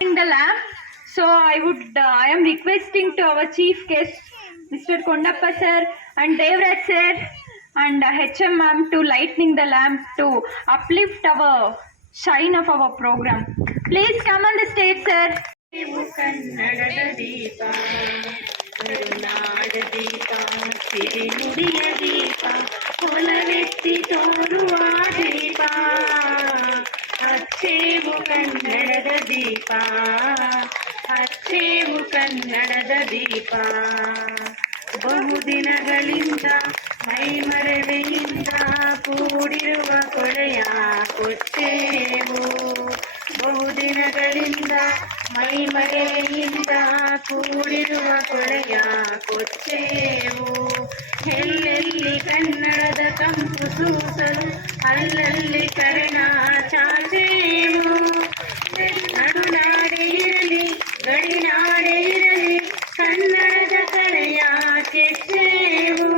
In the lamp, so I am requesting to our chief guest, Mr. Kondappa sir and Devraj sir and HM ma'am to lighting the lamp to uplift our shine of our program. Please come on the stage, sir. ಕನ್ನಡದ ದೀಪ ಕರುನಾಡ ದೀಪ ಸಿರಿನುಡಿಯ ದೀಪ ಹೊಲವೆತ್ತಿ ತೋರುವ ದೀಪ ಹಚ್ಚೇವು ಕನ್ನಡದ ದೀಪ ಹಚ್ಚೇವು ಕನ್ನಡದ ದೀಪ ಬಹುದಿನಗಳಿಂದ ಮೈಮರೆವೆಯಿಂದ ಕೂಡಿರುವ ಕೊಳೆಯ ಕೊಚ್ಚೇವು ಬಹುದಿನಗಳಿಂದ ಮೈಮರೆಯಿಂದ ಕೂಡಿರುವ ಕೊಳೆಯ ಕೊಚ್ಚೇವು ಎಲ್ಲೆಲ್ಲಿ ಕನ್ನಡದ ಕಂಪು ಸೂಸಲು ಅಲ್ಲಲ್ಲಿ ಕರೆಣ ಚಾಚೇವು ನಡುನಾಡೆ ಇರಲಿ ಗಡಿನಾಡೆ ಇರಲಿ ಕನ್ನಡದ ಕರೆಯ ಕೆಚ್ಚೇವು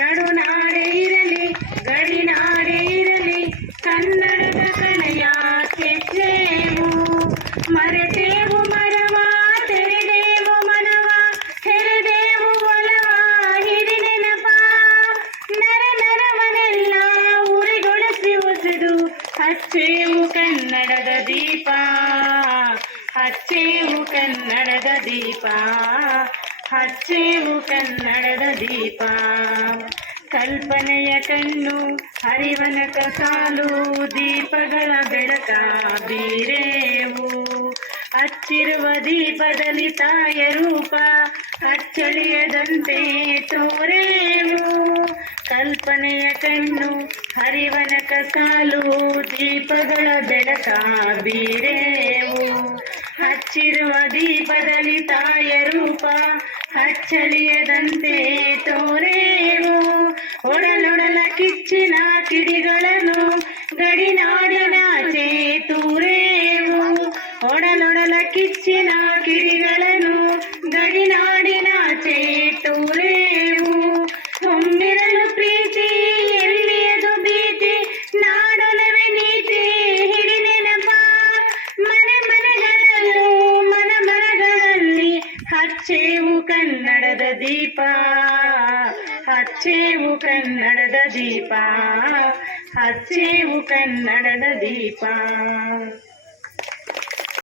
ನಡುನಾಡೆ ಇರಲಿ ಗಡಿನಾಡೆ ಇರಲಿ ಕನ್ನಡದ ಕಳೆಯ ಕೆಚ್ಚೇವು ಮರೆತೇವು ಮರವ ತೆರೆದೇವು ಮನವ ಹೆರೆದೇವು ಒಲವ ಹಿಡಿ ನೆನಪ ನರ ನರವನೆಲ್ಲ ಉರಿಗೊಳಿಸಿ ಉಸಿದು ಹಚ್ಚೇವು ಕನ್ನಡದ ದೀಪ ಹಚ್ಚೇವು ಕನ್ನಡದ ದೀಪ ಹಚ್ಚೇವು ಕನ್ನಡದ ದೀಪ ಕಲ್ಪನೆಯ ಕಣ್ಣು ಹರಿವನಕ ಸಾಲು ದೀಪಗಳ ಬೆಳಕ ಬೀರೇವು ಹಚ್ಚಿರುವ ದೀಪದಲ್ಲಿ ತಾಯ ರೂಪ ಅಚ್ಚಳಿಯದಂತೆ ತೋರೇವು ಕಲ್ಪನೆಯ ಕಣ್ಣು ಹರಿವನಕ ಸಾಲು ದೀಪಗಳ ಬೆಳಕ ಬೀರೇವು ಹಚ್ಚಿರುವ ದೀಪದಲ್ಲಿ ತಾಯ ರೂಪ ಅಚ್ಚಳಿಯದಂತೆ ತೋರೇವು ಒಡಲೊಡಲ ಕಿಚ್ಚಿನ ಕಿಡಿಗಳನ್ನು ಗಡಿನಾಡಿನಾಚೆ ತೂರೇವು ಒಡಲೊಡಲ ಕಿಚ್ಚಿನ ಕಿಡಿಗಳನ್ನು ಗಡಿನಾಡಿನಾಚೆ ತೂರೇವು ಒಮ್ಮಿರಲು ಪ್ರೀತಿ ಎಲ್ಲಿಯದು ಭೀತಿ ನಾಡೊಲವೆ ನೀತಿ ಹಿಡಿ ನೆನಪ ಮನೆ ಮನೆಗಳಲ್ಲೂ ಮನ ಮನಗಳಲ್ಲಿ ಹಚ್ಚೇವು ಕನ್ನಡದ ದೀಪ ಹಚ್ಚೇವು ಕನ್ನಡದ ದೀಪ ಹಚ್ಚೇವು ಕನ್ನಡದ ದೀಪ.